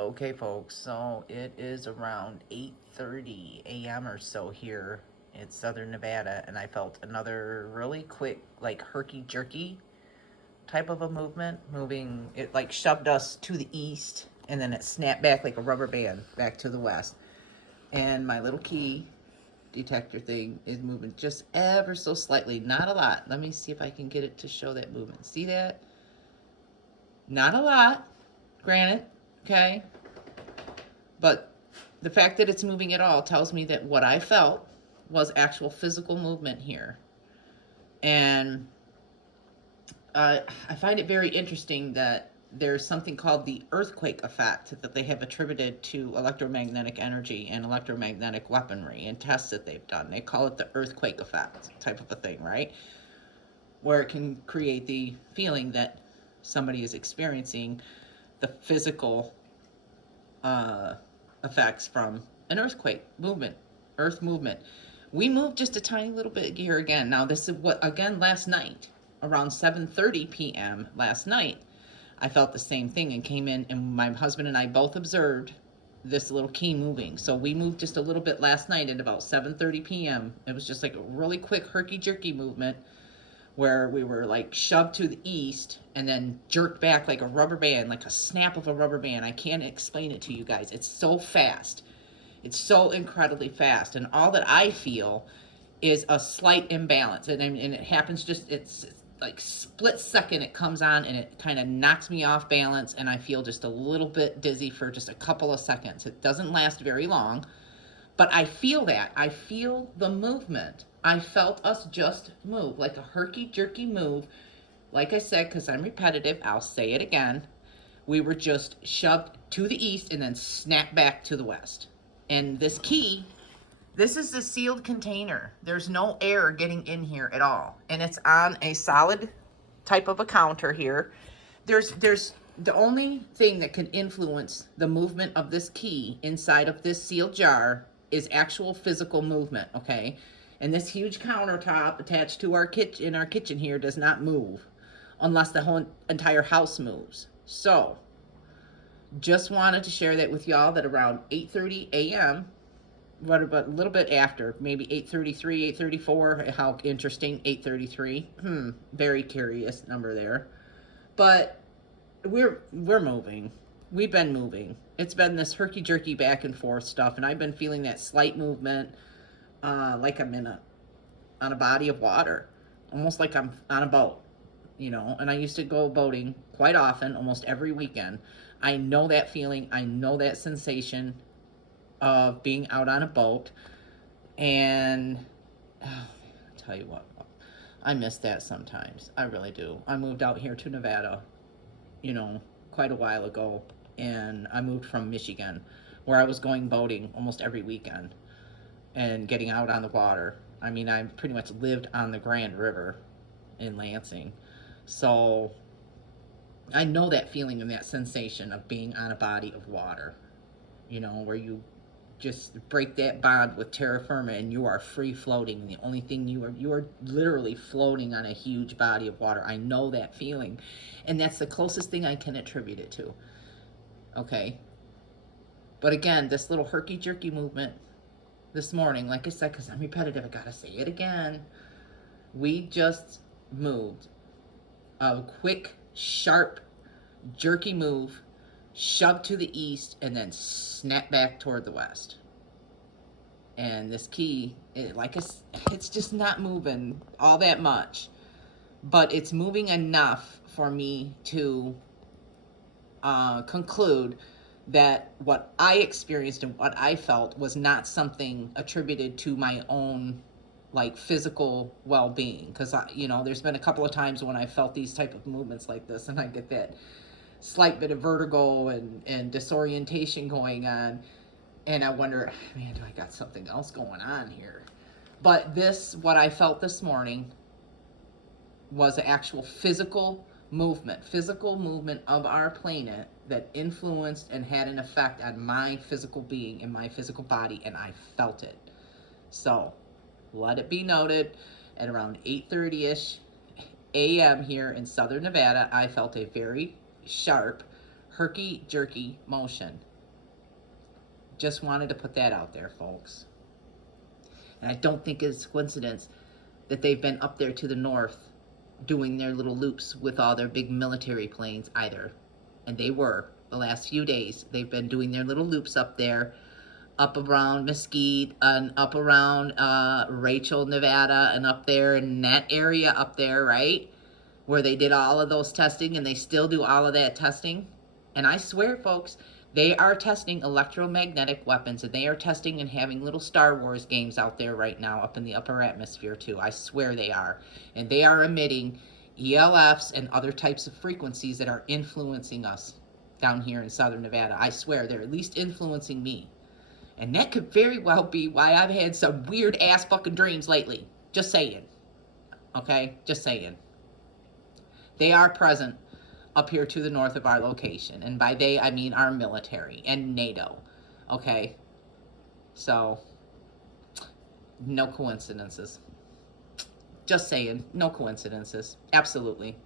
Okay, folks, so it is around 8:30 a.m. or so here in southern Nevada, and I felt another really quick, like herky-jerky type of a movement. It like shoved us to the east, and then it snapped back like a rubber band back to the west. And my little key detector thing is moving just ever so slightly, not a lot. Let me see if I can get it to show that movement. See that? Not a lot, granted, okay? But the fact that it's moving at all tells me that what I felt was actual physical movement here. And I find it very interesting that there's something called the earthquake effect that they have attributed to electromagnetic energy and electromagnetic weaponry and tests that they've done. They call it the earthquake effect type of a thing, right? Where it can create the feeling that somebody is experiencing the physical effects from an earthquake movement, earth movement. We moved just a tiny little bit here again. Now this is what, again, last night around 7:30 p.m. last night, I felt the same thing and came in, and my husband and I both observed this little key moving. So we moved just a little bit last night at about 7:30 p.m. It was just like a really quick herky-jerky movement where we were like shoved to the east and then jerked back like a rubber band, like a snap of a rubber band. I can't explain it to you guys. It's so fast. It's so incredibly fast. And all that I feel is a slight imbalance. And it happens it's like split second it comes on and it kind of knocks me off balance and I feel just a little bit dizzy for just a couple of seconds. It doesn't last very long, but I feel that. I feel the movement. I felt us just move like a herky-jerky move. Like I said, because I'm repetitive, I'll say it again. We were just shoved to the east and then snapped back to the west. And this is the sealed container. There's no air getting in here at all. And it's on a solid type of a counter here. There's the only thing that can influence the movement of this key inside of this sealed jar is actual physical movement, okay? And this huge countertop attached to our kitchen here does not move unless the whole entire house moves. So, just wanted to share that with y'all that around 8:30 a.m., what about a little bit after, maybe 8:33, 8:34, how interesting, 8:33. Very curious number there. But we're moving. We've been moving. It's been this herky-jerky back and forth stuff, and I've been feeling that slight movement, like I'm on a body of water, almost like I'm on a boat, and I used to go boating quite often, almost every weekend. I know that feeling. I know that sensation of being out on a boat. And I'll tell you what, I miss that sometimes. I really do. I moved out here to Nevada, quite a while ago. And I moved from Michigan, where I was going boating almost every weekend and getting out on the water. I mean, I pretty much lived on the Grand River in Lansing. So I know that feeling and that sensation of being on a body of water, where you just break that bond with terra firma and you are free floating. The only thing you are literally floating on a huge body of water. I know that feeling, and that's the closest thing I can attribute it to. Okay, but again, this little herky-jerky movement this morning, like I said, because I'm repetitive, I gotta say it again. We just moved a quick, sharp, jerky move, shoved to the east, and then snap back toward the west. And this key, it's just not moving all that much, but it's moving enough for me to conclude that what I experienced and what I felt was not something attributed to my own like physical well-being, because there's been a couple of times when I felt these type of movements like this and I get that slight bit of vertigo and disorientation going on, and I wonder, man, do I got something else going on here? But what I felt this morning was an actual physical movement of our planet that influenced and had an effect on my physical being and my physical body, and I felt it. So let it be noted, at around 8:30ish a.m. here in southern Nevada, I felt a very sharp, herky-jerky motion. Just wanted to put that out there, folks. And I don't think it's a coincidence that they've been up there to the north doing their little loops with all their big military planes either. And they were. The last few days, they've been doing their little loops up there, up around Mesquite and up around Rachel, Nevada, and up there in that area up there, right? Where they did all of those testing, and they still do all of that testing. And I swear, folks, they are testing electromagnetic weapons, and they are testing and having little Star Wars games out there right now up in the upper atmosphere too. I swear they are. And they are emitting ELFs and other types of frequencies that are influencing us down here in southern Nevada. I swear they're at least influencing me. And that could very well be why I've had some weird ass fucking dreams lately. Just saying. Okay? Just saying. They are present up here to the north of our location. And by they, I mean our military and NATO. Okay? So, no coincidences. Just saying. No coincidences. Absolutely.